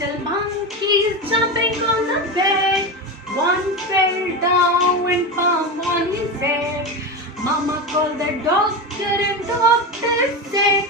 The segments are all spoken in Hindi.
little monkeys jumping on the bed. One fell down and bum on his head. Mama called the doctor and doctor said,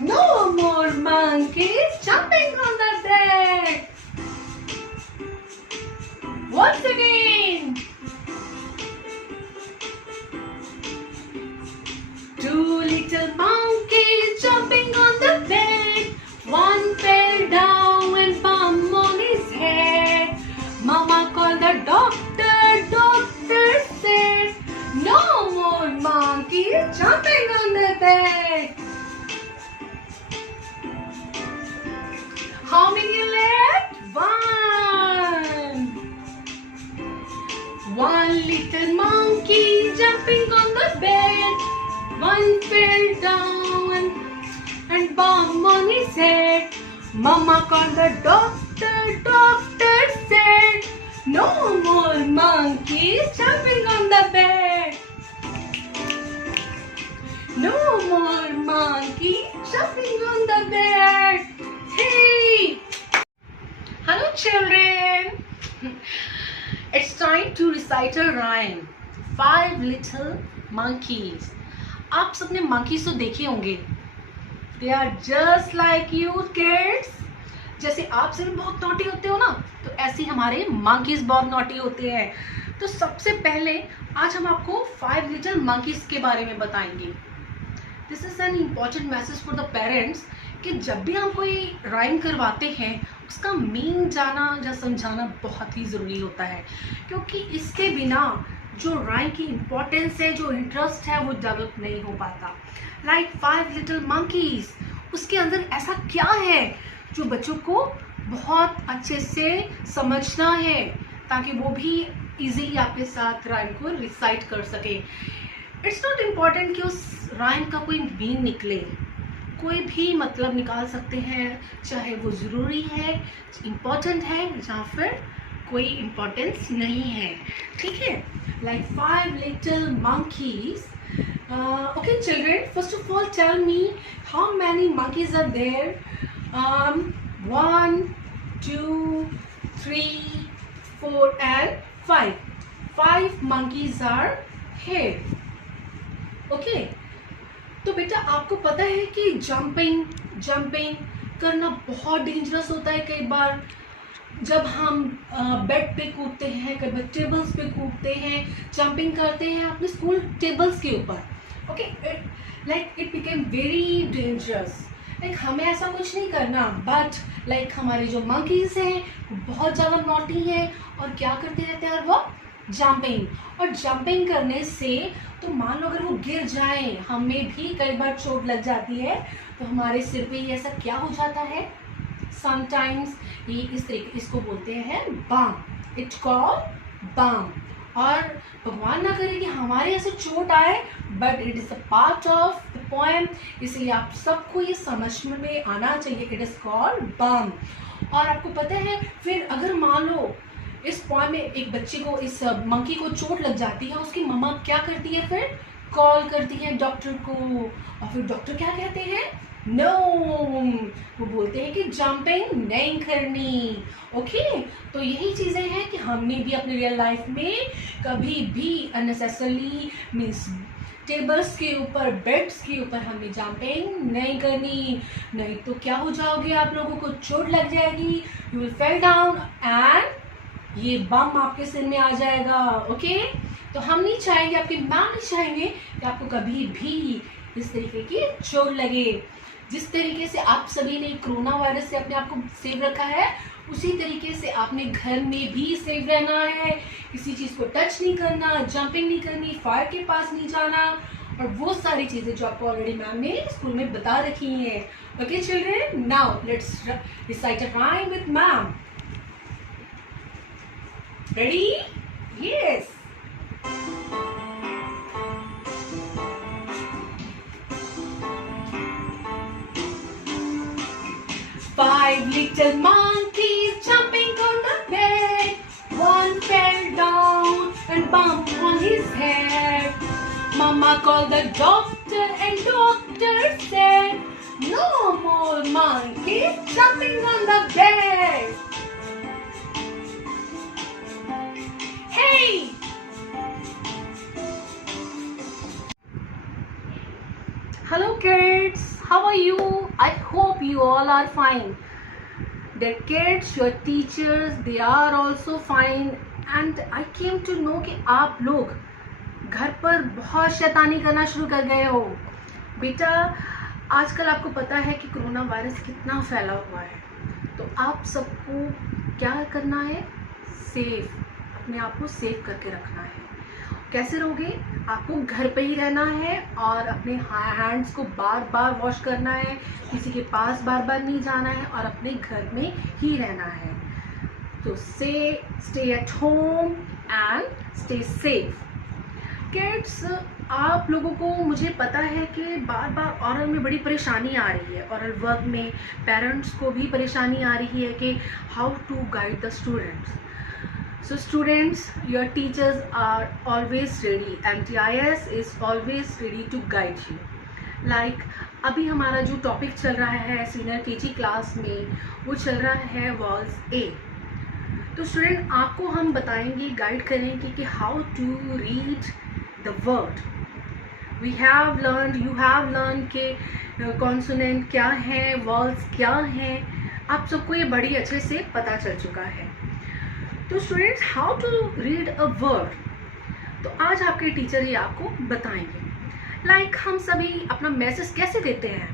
no more monkeys jumping on the bed. Once again. Two little monkeys jumping on the bed. One fell down and bum on his head. Mama called the doctor. Doctor said, no more monkeys jumping on the bed. How many left? One little monkey jumping on the bed. One fell down and bum on his head. Mama called the doctor. Doctor said, no more monkeys jumping on the bed. No more monkeys jumping on the bed. Hey! Hello children! It's time to recite a rhyme. 5 little monkeys. आप सबने monkeys तो देखे होंगे. They are just like you kids. जैसे आप सब बहुत नॉटी होते हो ना, तो ऐसे हमारे monkeys बहुत नॉटी होते हैं. तो सबसे पहले आज हम आपको 5 little monkeys के बारे में बताएंगे. This is an important message for the parents कि जब भी हम कोई राइम करवाते हैं उसका मीन जाना या समझाना बहुत ही ज़रूरी होता है, क्योंकि इसके बिना जो राइम की इम्पोर्टेंस है, जो इंटरेस्ट है, वो डेवलप नहीं हो पाता. लाइक 5 लिटिल मंकीज, उसके अंदर ऐसा क्या है जो बच्चों को बहुत अच्छे से समझना है ताकि वो भी इजीली आपके साथ राइम को रिसाइट कर सके. इट्स नॉट इम्पॉर्टेंट कि उस राइम का कोई मीन निकले, कोई भी मतलब निकाल सकते हैं, चाहे वो ज़रूरी है, इम्पॉर्टेंट है या फिर कोई इम्पोर्टेंस नहीं है. ठीक है. Like 5 little monkeys. Okay children, first of all tell me how many monkeys are there. 1, 2, 3, 4 and 5. 5 monkeys are here. Okay. तो बेटा आपको पता है कि जंपिंग करना बहुत डेंजरस होता है. कई बार जब हम बेड पे कूदते हैं, कई बार टेबल्स पे कूदते हैं, जंपिंग करते हैं अपने स्कूल टेबल्स के ऊपर. Okay, like it became very dangerous. Like हमें ऐसा कुछ नहीं करना, बट लाइक हमारे जो मंकीज हैं बहुत ज़्यादा नॉटी हैं और क्या करते रहते हैं वो जंपिंग. और जंपिंग करने से तो मान लो अगर वो गिर जाए, हमें भी कई बार चोट लग जाती है, तो हमारे सिर पे ये ऐसा क्या हो जाता है, समटाइम्स ये इस तरीके, इसको बोलते हैं बम. इट्स कॉल्ड बम. और भगवान ना करे कि हमारे ऐसे चोट आए, but it is a part of the poem, इसलिए आप सबको ये समझ में आना चाहिए. इट इज़ कॉल्ड बम. और आपको पता है फिर अगर मान लो इस पोएम में एक बच्चे को, इस मंकी को चोट लग जाती है, उसकी मम्मा क्या करती है, फिर कॉल करती है डॉक्टर को, और फिर डॉक्टर क्या कहते हैं, नो, वो बोलते हैं कि जंपिंग नहीं करनी. ओके. तो यही चीज़ें हैं कि हमने भी अपने रियल लाइफ में कभी भी अननेसेसरली मीन्स टेबल्स के ऊपर, बेड्स के ऊपर हमने जंपिंग नहीं करनी, नहीं तो क्या हो जाओगे, आप लोगों को चोट लग जाएगी, you will fell down and ये बम आपके सिर में आ जाएगा. ओके. तो हम नहीं चाहेंगे, आपके मैम नहीं चाहेंगे कि आपको कभी भी इस तरीके की चोट लगे. जिस तरीके से आप सभी ने कोरोना वायरस से अपने आप को सेव रखा है, उसी तरीके से आपने घर में भी सेव रहना है. किसी चीज़ को टच नहीं करना, जंपिंग नहीं करनी, फायर के पास नहीं जाना, और वो सारी चीज़ें जो आपको ऑलरेडी मैम ने स्कूल में बता रखी हैं. Okay children, now let's recite a rhyme with ma'am. Ready? Yes. 5 little monkeys jumping on the bed. One fell down and bumped on his head. Mama called the doctor and doctor said, no more monkeys jumping on the bed. Hello kids, how are you? I hope you all are fine. Dear kids, your teachers, they are also fine. And I came to know कि आप लोग घर पर बहुत शैतानी करना शुरू कर गए हो. बेटा, आजकल आपको पता है कि कोरोना वायरस कितना फैला हुआ है. तो आप सबको क्या करना है? सेफ, अपने आप को सेफ करके रखना है. कैसे रहोगे? आपको घर पे ही रहना है और अपने हैंड्स को बार बार वॉश करना है, किसी के पास बार बार नहीं जाना है और अपने घर में ही रहना है. तो stay at home and stay safe. Kids, आप लोगों को मुझे पता है कि बार बार ओरल में बड़ी परेशानी आ रही है. ओरल वर्क में पेरेंट्स को भी परेशानी आ रही है कि how to guide the students. So students, your teachers are always ready. MTIS is always ready to guide you. Like अभी हमारा जो टॉपिक चल रहा है सीनियर केजी क्लास में, वो चल रहा है वॉल्स ए. तो स्टूडेंट, आपको हम बताएंगे, गाइड करेंगे कि how to read the word. We have learn, you have learn के कॉन्सोनेंट क्या है, वॉल्स क्या हैं, आप सबको ये बड़ी अच्छे से पता चल चुका है. तो students, how to read a word, तो आज आपके टीचर ये आपको बताएंगे. लाइक हम सभी अपना मैसेज कैसे देते हैं?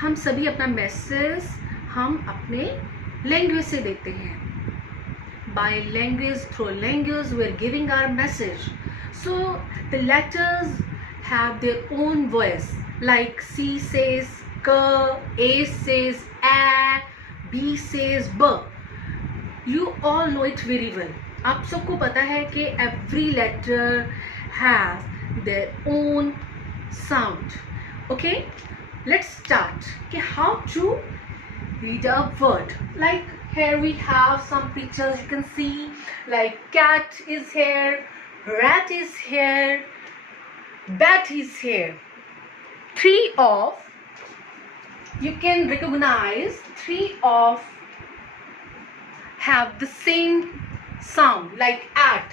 हम सभी अपना मैसेज हम अपने लैंग्वेज से देते हैं. By language, through language we are giving our message. So the letters have their own voice. Like C says क, A says A, B says B. You all know it very well. आप सबको पता है कि every letter has their own sound. Okay, let's start. Okay, how to read a word. Like here we have some pictures you can see. Like cat is here, rat is here, bat is here. Three of, you can recognize three of have the same sound. Like at,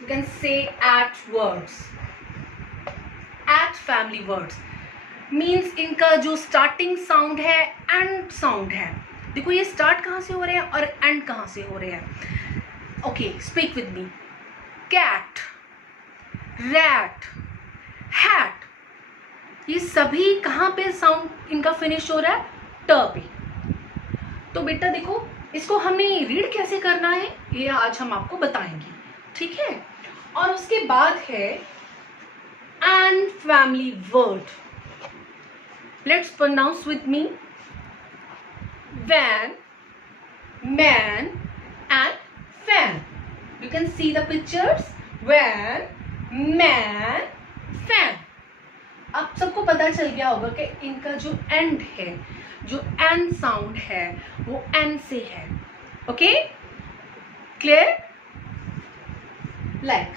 you can say at words, at family words means इनका जो स्टार्टिंग साउंड है एंड साउंड है. देखो ये स्टार्ट कहाँ से हो रहे हैं और एंड कहाँ से हो रहे हैं. Okay, speak with me. Cat, rat, hat, ये सभी कहाँ पे साउंड इनका फिनिश हो रहा है? ट पे. तो बेटा देखो, इसको हमें रीड कैसे करना है ये आज हम आपको बताएंगे, ठीक है. और उसके बाद है and family word. Let's pronounce with me. Van, man and fan. You can see the pictures. Van, man, fan. अब सबको पता चल गया होगा कि इनका जो एंड है, जो एन साउंड है, वो एन से है. Okay, clear? लाइक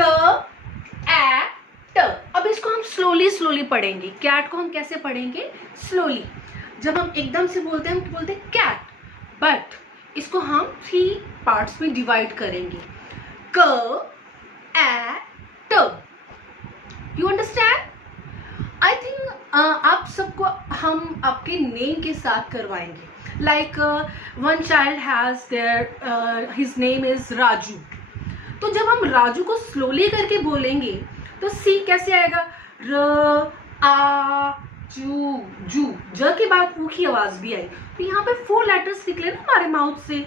क, ए, ट. अब इसको हम स्लोली पढ़ेंगे. कैट को हम कैसे पढ़ेंगे? स्लोली. जब हम एकदम से बोलते हैं, हम बोलते हैं कैट, बट इसको हम 3 पार्ट्स में डिवाइड करेंगे. क, ए, ट. You understand? आई थिंक आप सबको हम आपके नेम के साथ करवाएंगे. Like one child has their, his name is Raju. तो जब हम राजू को स्लोली करके बोलेंगे तो सी कैसे आएगा? र, आ, जू, जू. ज के बाद ऊ की आवाज भी आई. तो यहाँ पे 4 लेटर्स निकले ना हमारे माउथ से.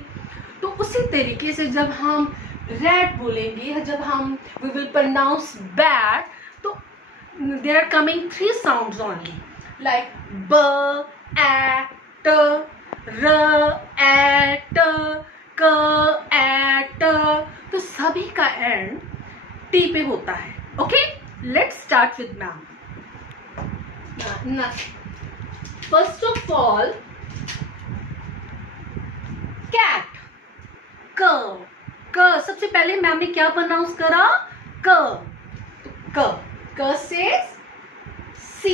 तो उसी तरीके से जब हम रैट बोलेंगे, जब हम we will pronounce bat, there are coming 3 sounds only, like b, a, t, r, a, t, k, a, t. तो सभी का एंड टी पे होता है. Okay, let's start with ma'am. First of all, cat. क सबसे पहले मैम ने क्या प्रोनाउंस करा? क. K says C.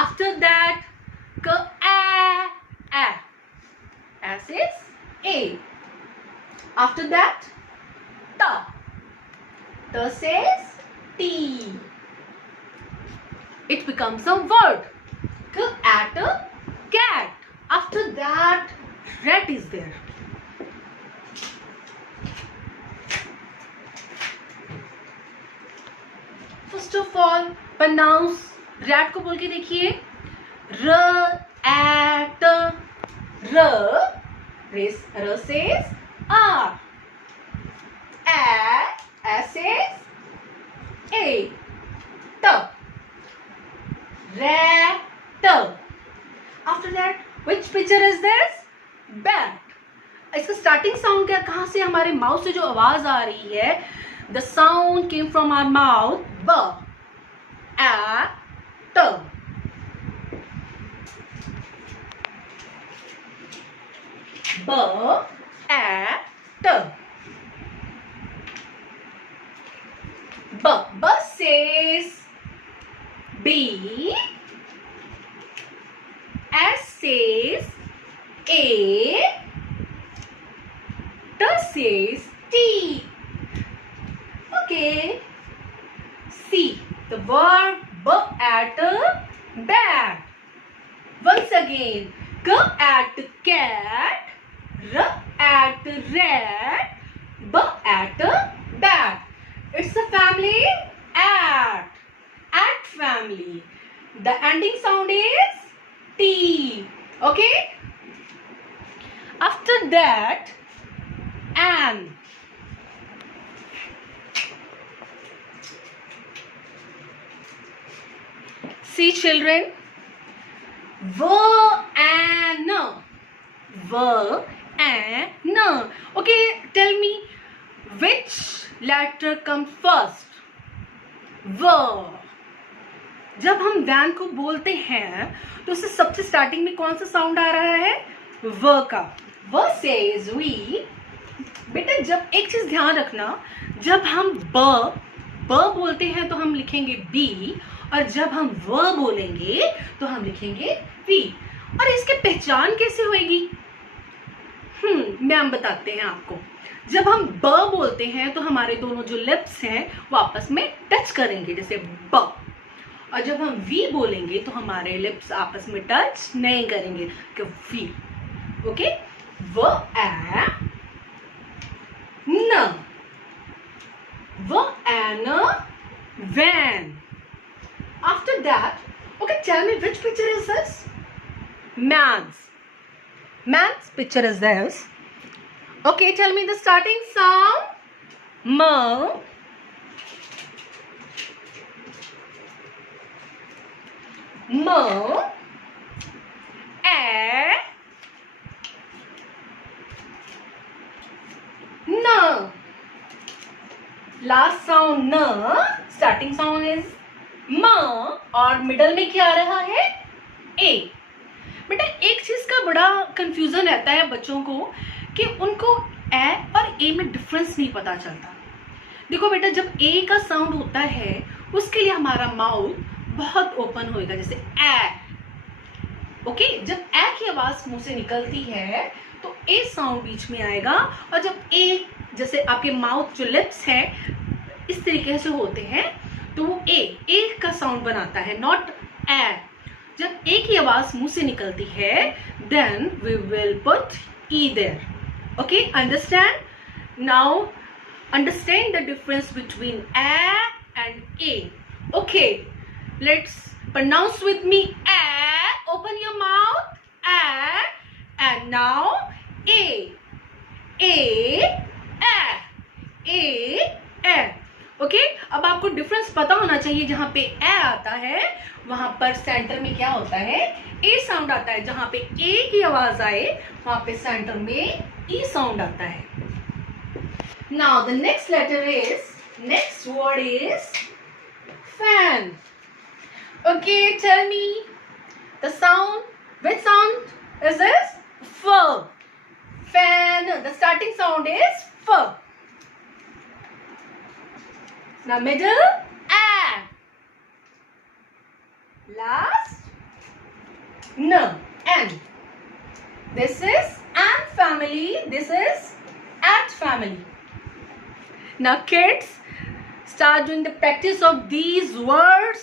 After that, K, A. A says A. After that, T. T says T. It becomes a word. At a cat. After that, rat is there. First of all, pronounce rat को बोल के देखिए. R at R. R says R. A says A. T. Rat. After that, which picture is this? Bat. इसका स्टार्टिंग साउंड क्या, कहाँ से हमारे माउथ से जो आवाज आ रही है, the sound came from our mouth. B. A. T. B. A. T. B says B. S says A. T says T. Okay. C. The verb B at bat. Once again. G at cat. R at rat. B at bat. It's a family at. At family. The ending sound is T. Okay? After that, an. See children, V and N. V and N. Okay, tell me which letter comes first? V. जब हम वैन को बोलते हैं तो उससे सबसे स्टार्टिंग में कौन सा साउंड आ रहा है? व का. व सेज वी. बेटा जब एक चीज ध्यान रखना, जब हम ब बोलते हैं तो हम लिखेंगे बी, और जब हम व बोलेंगे तो हम लिखेंगे वी. और इसकी पहचान कैसे होगी? मैम बताते हैं आपको. जब हम ब बोलते हैं तो हमारे दोनों जो लिप्स हैं वो आपस में टच करेंगे, जैसे ब. और जब हम वी बोलेंगे तो हमारे लिप्स आपस में टच नहीं करेंगे, कि वी. ओके. व ए न. व an van. After that, okay, tell me which picture is this? Man's. Man's picture is this. Okay, tell me the starting sound. M. M. A. N. Last sound N. Starting sound is म, और मिडल में क्या आ रहा है? ए. बेटा एक चीज का बड़ा कंफ्यूजन रहता है बच्चों को कि उनको ए और ए में डिफरेंस नहीं पता चलता. देखो बेटा, जब ए का साउंड होता है उसके लिए हमारा माउथ बहुत ओपन होएगा, जैसे ए. ओके. जब ए की आवाज मुंह से निकलती है तो ए साउंड बीच में आएगा, और जब ए, जैसे आपके माउथ जो लिप्स है इस तरीके से होते हैं तो वो ए का साउंड बनाता है, नॉट ए. जब ए की आवाज मुंह से निकलती है then we will put E there. Okay, understand? Now understand the difference between A and A. Okay, let's pronounce with me. A. Open your mouth. A. And now A. A. A. A. Okay. अब आपको डिफरेंस पता होना चाहिए. जहां पे ए आता है वहां पर सेंटर में क्या होता है? ए साउंड आता है. जहां पे ए की आवाज आए वहां पे सेंटर में ई साउंड आता है. Now the next letter is, next word is fan. Okay, tell me the sound. Which sound is this? F. Fan. The starting sound is F. Now middle A. Last N. N. This is ant family. This is at family. Now kids, Start doing the practice of these words.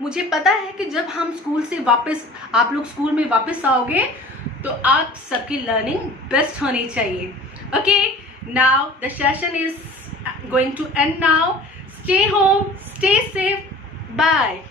मुझे पता है कि जब हम स्कूल से वापस, आप लोग स्कूल में वापस आओगे तो आप सबकी लर्निंग बेस्ट होनी चाहिए. Okay, now the session is going to end now. Stay home, stay safe. Bye.